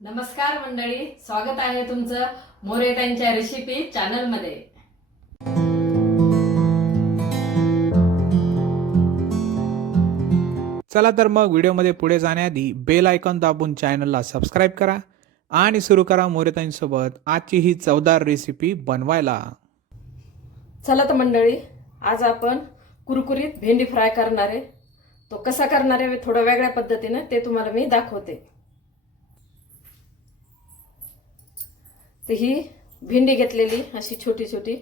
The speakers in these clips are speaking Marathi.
नमस्कार मंडळी स्वागत आहे तुमचं मोरे त्यांच्या रेसिपी चॅनलमध्ये चला तर मग व्हिडिओमध्ये पुढे जाण्याआधी बेल आयकॉन दाबून चॅनलला सबस्क्राईब करा आणि सुरू करा मोरेताईंसोबत आजची ही चवदार रेसिपी बनवायला. चला तर मंडळी आज आपण कुरकुरीत भेंडी फ्राय करणार आहे. तो कसा करणार आहे थोडं वेगळ्या पद्धतीनं ते तुम्हाला मी दाखवते. तर ही भेंडी घेतलेली अशी छोटी छोटी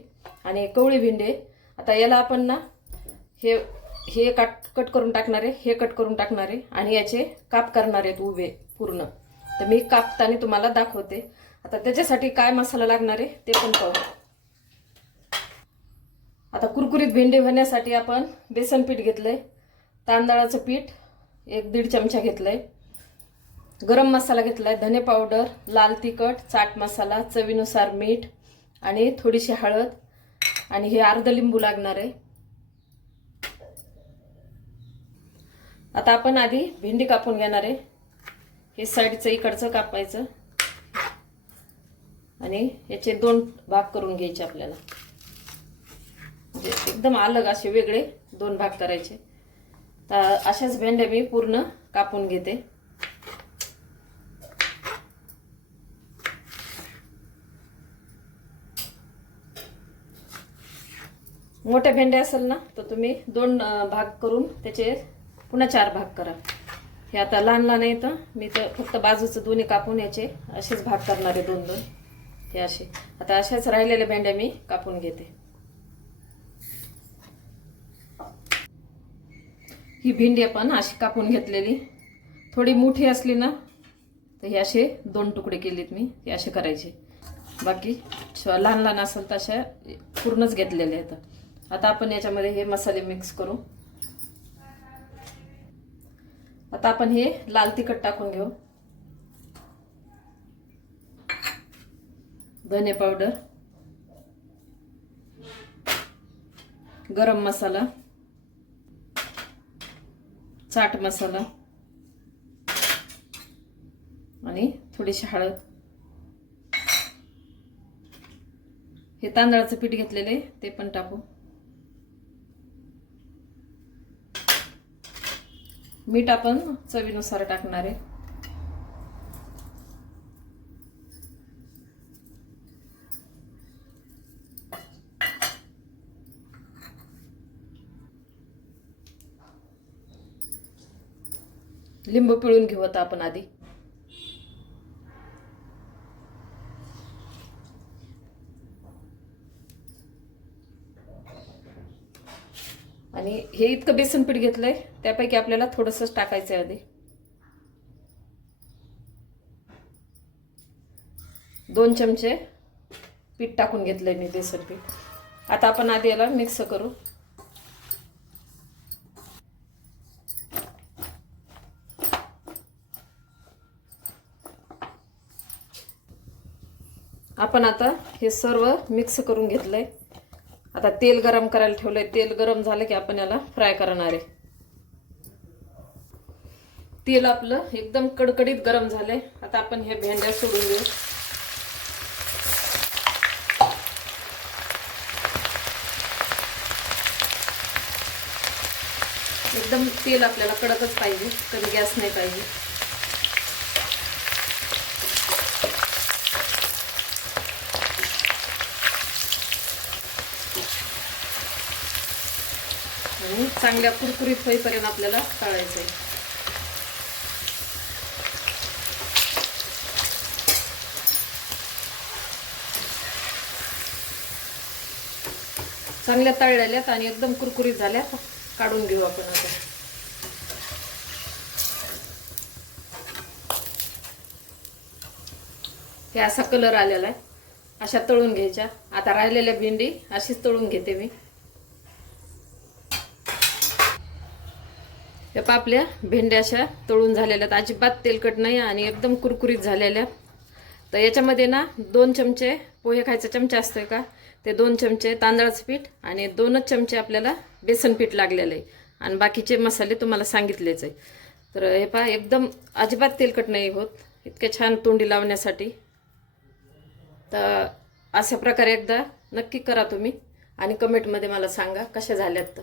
आणि कवळी भेंडी. आता याला आपण ना हे हे कट कट करून टाकणार आहे हे कट करून टाकणार आहे आणि याचे काप करणार आहेत उभे पूर्ण. तर मी कापताना तुम्हाला दाखवते. आता त्याच्यासाठी काय मसाला लागणार आहे ते पण पाहू. आता कुरकुरीत भेंडी होण्यासाठी आपण बेसन पीठ घेतलंय तांदळाचं पीठ एक दीड चमचा घेतलंय. गरम मसाला घेतलाय धने पावडर लाल तिखट चाट मसाला चवीनुसार मीठ आणि थोडीशी हळद आणि हे अर्ध लिंबू लागणार आहे. आता आपण आधी भेंडी कापून घेणार आहे. हे साईडचं इकडचं कापायचं आणि याचे दोन भाग करून घ्यायचे आपल्याला. म्हणजे एकदम अलग असे वेगळे दोन भाग करायचे. तर अशाच भेंड्या मी पूर्ण कापून घेते. मोठ्या भेंड्या असेल ना तर तुम्ही दोन भाग करून त्याचे पुन्हा चार भाग करा. हे आता लहान लहान येतं मी तर फक्त बाजूचं दोन्ही कापून याचे असेच भाग करणार आहे दोन दोन. हे असे. आता अशाच राहिलेल्या भेंड्या मी कापून घेते. ही भेंडी आपण अशी कापून घेतलेली. थोडी मोठी असली ना तर हे असे दोन तुकडे केलेत मी. हे असे करायचे. बाकी लहान लहान असेल तर अशा पूर्णच घेतलेले आहेत. आता आपण याच्यामध्ये हे मसाले मिक्स करू. आता आपण हे लाल तिखट टाकून घेऊ. धने पावडर गरम मसाला. चाट मसाला. आणि थोडीशी हळद. हे तांदळाचं पीठ घेतलेले ते पण टाकू. मीठ आपण चवीनुसार टाकणार आहे. लिंबू पिळून घेऊ आता आपण आधी. आणि हे इतकं बेसन पीठ घेतलंय त्यापैकी आपल्याला थोडंसंच टाकायचं आहे आधी. दोन चमचे पीठ टाकून घेतलंय मी बेसन पीठ. आता आपण आधी याला मिक्स करू. आपण आता हे सर्व मिक्स करून घेतलंय. आता तेल गरम करायला ठेवलंय. तेल गरम झालं की आपण याला फ्राय करणार आहे. तेल आपलं एकदम कडकडीत गरम झालंय. आता आपण हे भेंड्या सोडून देऊ. एकदम तेल आपल्याला कडकच पाहिजे. कधी गॅस नाही पाहिजे. आणि चांगल्या कुरकुरीत होईपर्यंत आपल्याला तळायचं आहे. चांगल्या तळलेल्यात आणि एकदम कुरकुरीत झाल्यात. काढून घेऊ आपण आता. हे असा कलर आलेला आहे. अशा तळून घ्यायच्या. आता राहिलेल्या भेंडी अशीच तळून घेते मी. या पापल्या भेंड्या अशा तळून झालेल्या आहेत. अजिबात तेलकट नाही आणि एकदम कुरकुरीत झालेल्या. तर याच्यामध्ये ना दोन चमचे पोहे खायचा चमचा असतोय का? ते दोन चमचे तांदळाचं पीठ आणि दोनच चमचे आपल्याला बेसन पीठ लागलेलं आहे. आणि बाकीचे मसाले तुम्हाला सांगितलेच आहे. तर हे पहा एकदम अजिबात तेलकट नाही होत. इतके छान तोंडी लावण्यासाठी. तर अशा प्रकारे एकदा नक्की करा तुम्ही आणि कमेंटमध्ये मला सांगा कशा झाल्यात तर.